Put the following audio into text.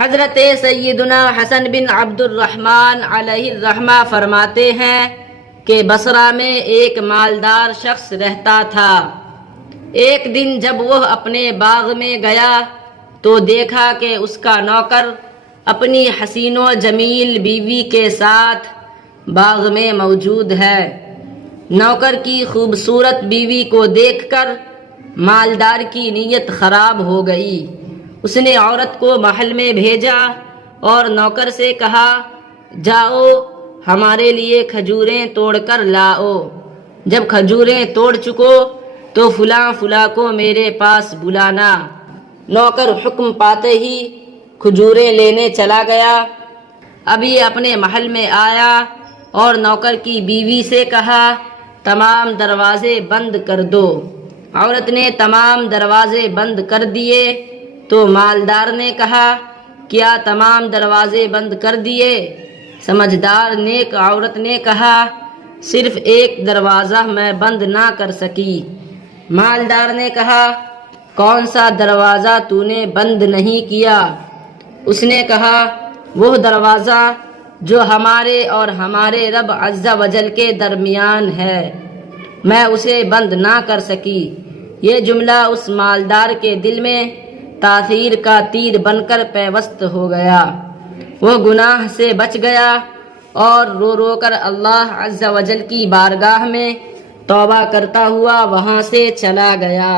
حضرت سیدنا حسن بن عبد الرحمن علیہ الرحمہ فرماتے ہیں کہ بصرہ میں ایک مالدار شخص رہتا تھا۔ ایک دن جب وہ اپنے باغ میں گیا تو دیکھا کہ اس کا نوکر اپنی حسین و جمیل بیوی کے ساتھ باغ میں موجود ہے۔ نوکر کی خوبصورت بیوی کو دیکھ کر مالدار کی نیت خراب ہو گئی۔ اس نے عورت کو محل میں بھیجا اور نوکر سے کہا، جاؤ ہمارے لیے کھجوریں توڑ کر لاؤ۔ جب کھجوریں توڑ چکو تو فلاں فلاں کو میرے پاس بلانا۔ نوکر حکم پاتے ہی کھجوریں لینے چلا گیا۔ ابھی اپنے محل میں آیا اور نوکر کی بیوی سے کہا، تمام دروازے بند کر دو۔ عورت نے تمام دروازے بند کر دیے تو مالدار نے کہا، کیا تمام دروازے بند کر دیے؟ سمجھدار نیک عورت نے کہا، صرف ایک دروازہ میں بند نہ کر سکی۔ مالدار نے کہا، کون سا دروازہ تو نے بند نہیں کیا؟ اس نے کہا، وہ دروازہ جو ہمارے اور ہمارے رب عز و جل کے درمیان ہے، میں اسے بند نہ کر سکی۔ یہ جملہ اس مالدار کے دل میں تاثیر کا تیر بن کر پیوست ہو گیا۔ وہ گناہ سے بچ گیا اور رو رو کر اللہ عز و جل کی بارگاہ میں توبہ کرتا ہوا وہاں سے چلا گیا۔